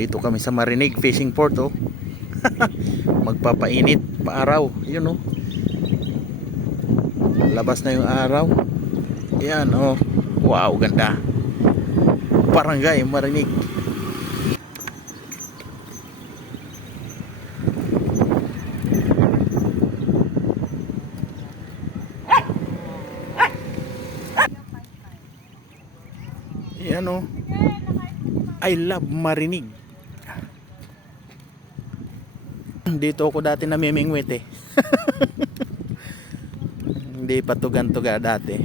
Dito kami sa Marinig Fishing Port, oh. Magpapainit pa araw. Yun, oh. Labas na yung araw. Yan, oh. Wow, ganda. Barangay Marinig. Yan, oh. I love Marinig. Dito ako dati namimingwit, eh. Hindi pa tugan-tuga dati.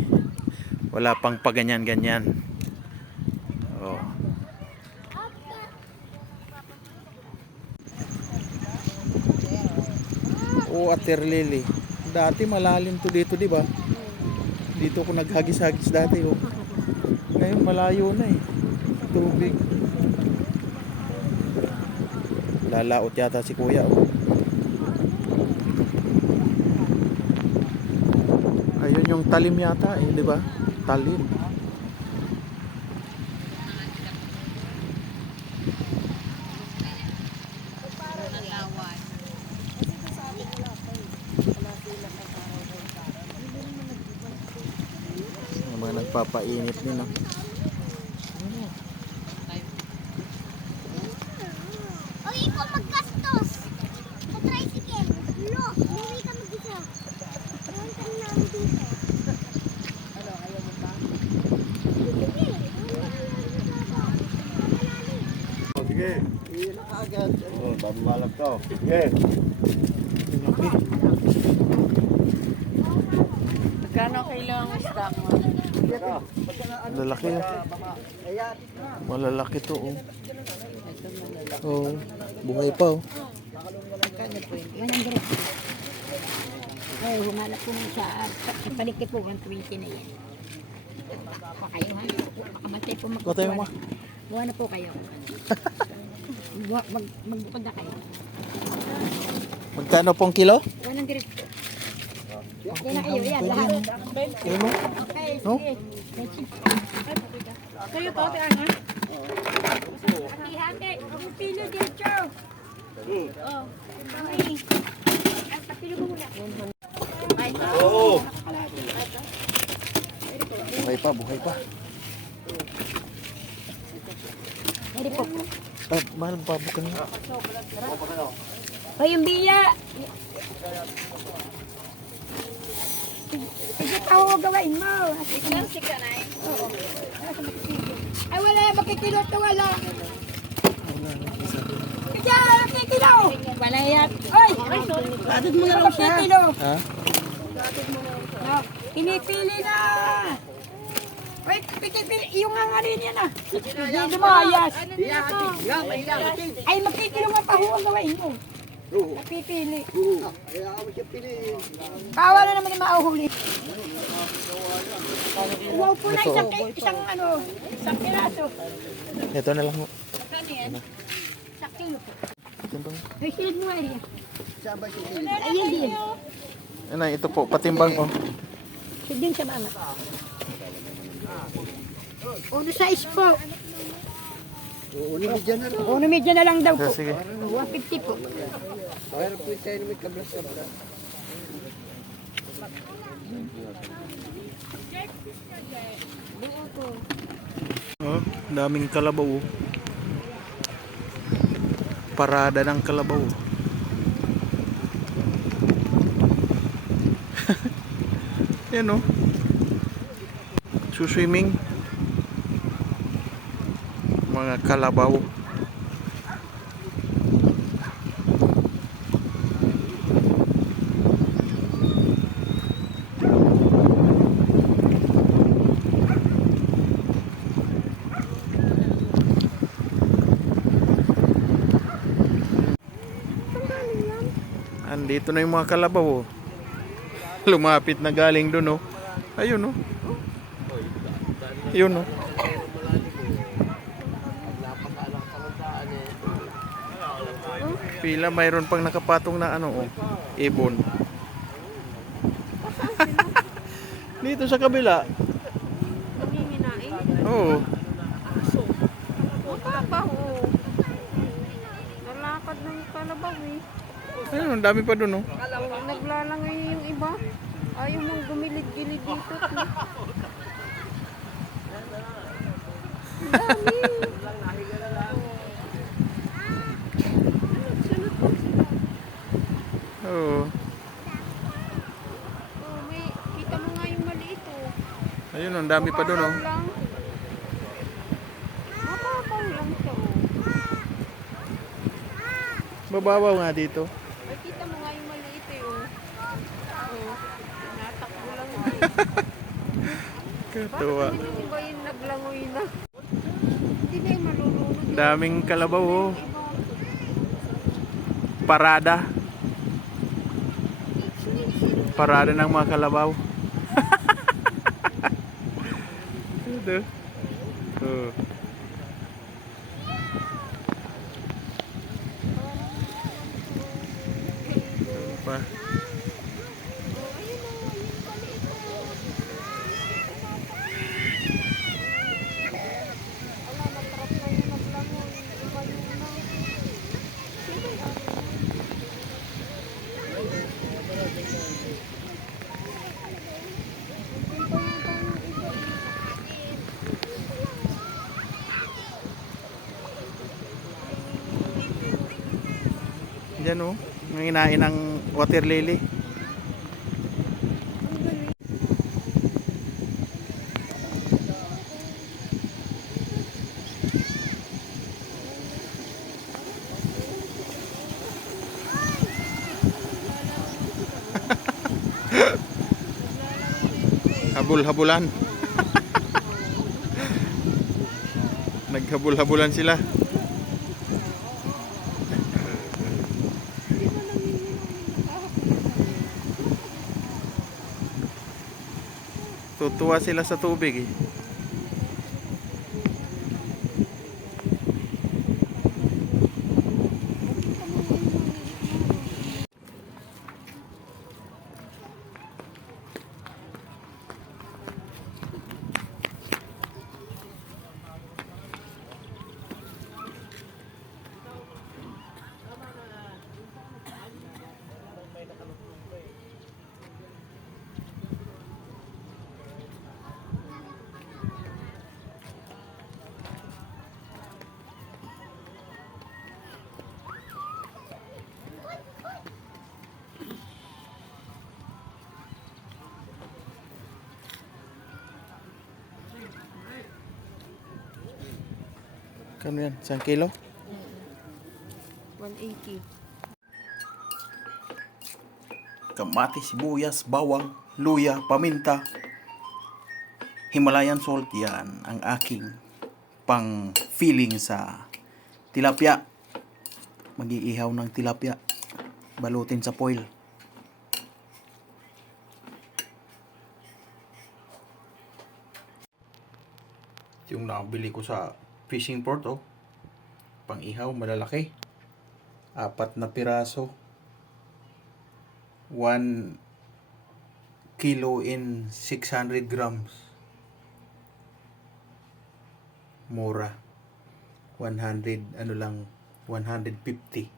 Wala pang paganyan-ganyan. Oh. Oh, Water Lily. Dati malalim to dito, di ba? Dito ako naghagis-hagis dati, oh. Ngayon malayo na, eh. Tubig. Lalaot yata si kuya, oh. Ayun yung talim yata, eh, di ba? Talim. Yung mga nagpapainit nila. Oy, ikaw maggastos sa tricycle. No, hindi ka mag-isa. Meron ka namin dito. Ano, ayaw mo ba? Sige. Sige. Iyan na agad. Oo, dami malap to. Sige. Magkano kailangan mo stock mo? Lalaki, oh. Malalaki to, oh. Oh, buhay pa, oh. Magkano po yun? 100. Ay, humanap po sa palikit po, 120 na yan. Pa kayo, ha? Makamatay po Kota yung ma. Buwan na po kayo. Magbukod na kayo. Magkano pong kilo? 100 po. Yan na kayo, yan, lahat. Ayun, oh. Okay, No? sige. Kayo to, ate Ana? Hati-hati. Ang pilo dito. Oh. Ay. Ang pilo mo muna. Oo. Buhay pa, buhay pa. Hindi po. Mahal pa, bukan nga. O yung biya. Sige pa ako gawain mo. Sika na eh. Oo. Ay wala, makikilo to wala. Kaya, makikilo. Wala yan. Oy! Atid mo na raw siya. Makikilo. Ha? No, pinipili na. Oy, pinipili. Yung nga rin yan ah. Hindi lumayas. Ay, makikilo nga pa ho ang gawain mo. Napipili. Bawa na naman yung mauhuli. Wow po na isang piraso. Ito na lang, oh. Kano yan? Sa kilo po. Ito bang? Ay, silid mo area. Ayun din. Ano, ito po, patimbang, oh. Silid din sa mama. Uno size po. Uno medya na lang daw po. Sige. 150 po. Oh, daming kalabaw, oh. Parada ng kalabaw. Yan, oh. Suswimming. Mga kalabaw. Andito na yung mga kalabaw, oh. Lumapit na galing doon, oh. Ayun, oh. Ayun, oh. Pila mayroon pang nakapatong na ano, oh, ibon. Dito sa kabila. Nangiminain. Oo. Aso. O papa, o. kalabaw eh. Ayun, ang dami pa dun, oh. Naglalangoy yung iba. Ayaw mong gumilid-gilid dito. Sunod pa sila. Oo. Oh, may, kita mo nga yung maliit oh. Ayun, ang dami pa dun, oh. Mababaw lang. Mababaw lang siya oh. Bababaw nga dito. Ay, kita mo nga yung maliit eh oh. Oh, tinatakbo lang eh. Katuwa. Bakit yung iba yung naglangoy na? Hindi na yung malulunod. Daming kalabaw, oh. Iba. Parada. Parada ng mga kalabaw. Ito. Oh. Ano pa? Wala, natrap na yung naglangoy. Iba yung na. Sino yung Diyan, oh. Ang inain ng water lily. Habol-habulan. Naghabol-habulan sila. Tutuwa sila sa tubig eh. Kano yan? 1 kilo? 180. Kamatis, sibuyas, bawang, luya, paminta, Himalayan salt. Yan ang aking pang filling sa tilapia. Mag-iihaw ng tilapia. Balutin sa foil. Yung nabili ko sa fishing port, oh. Pang ihaw, malalaki. 4 na piraso. 1 kilo in 600 grams. Mura. 100, ano lang, 150.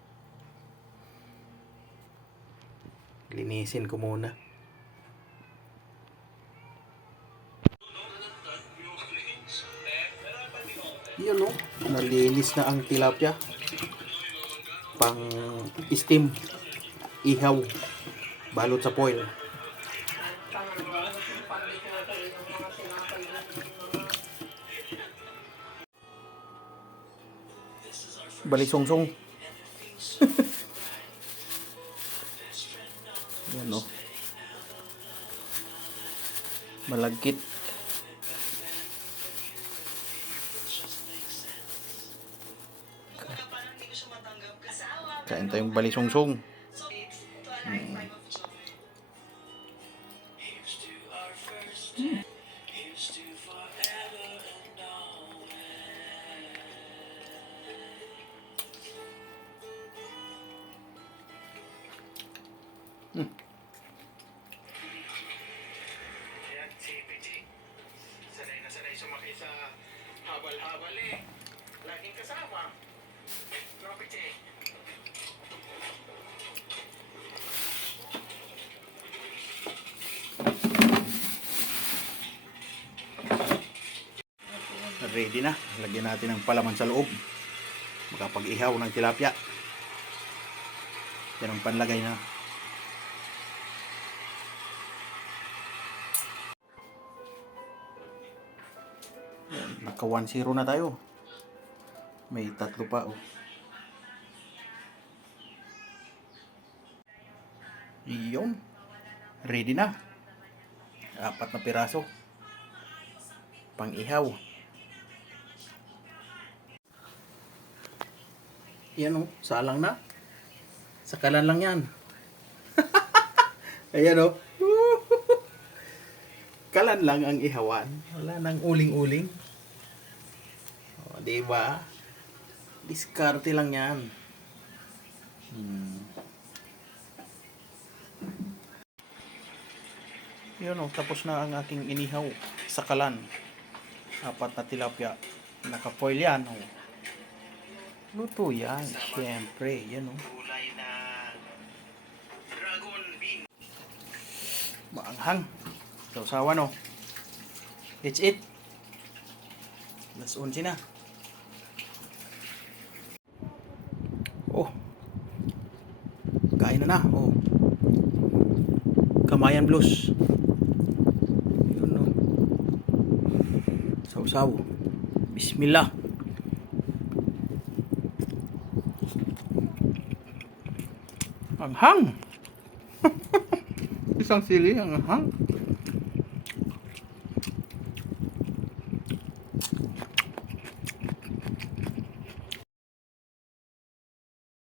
Linisin ko muna. Yun, oh. Nalinis na ang tilapia. Pang steam. Ihaw. Balot sa foil. Balisongsong. Yan, oh. Malagkit. Kain tayong balisongsong. Ayan, si PG. Sanay na sanay sumakay sa habal-habal eh. Laging kasama. No, PG. ready na. Lagyan natin ng palaman sa loob. Makapag-ihaw ng tilapia. Yan ang panlagay na. Yan, naka 1-0 na tayo. May 3 pa oh. Iyon. Ready na. 4 na piraso. Pang-ihaw. Yan oh, salang na. Sakalan lang yan. Ayan oh. Kalan lang ang ihawan. Wala nang uling-uling. O, diba? Diskarte lang yan. Yun oh, tapos na ang aking inihaw. Sakalan. 4 na tilapia. Naka-foil yan oh. Luto yan. Siyempre. Yan oh. Kulay na dragon bean. Maanghang. Sausawan oh. It's it. Alas 11 na. Oh. Kain na na. Oh. Kamayan blues. Yun oh. Sausaw. Bismillah. Anghang. Isang sili ang anghang.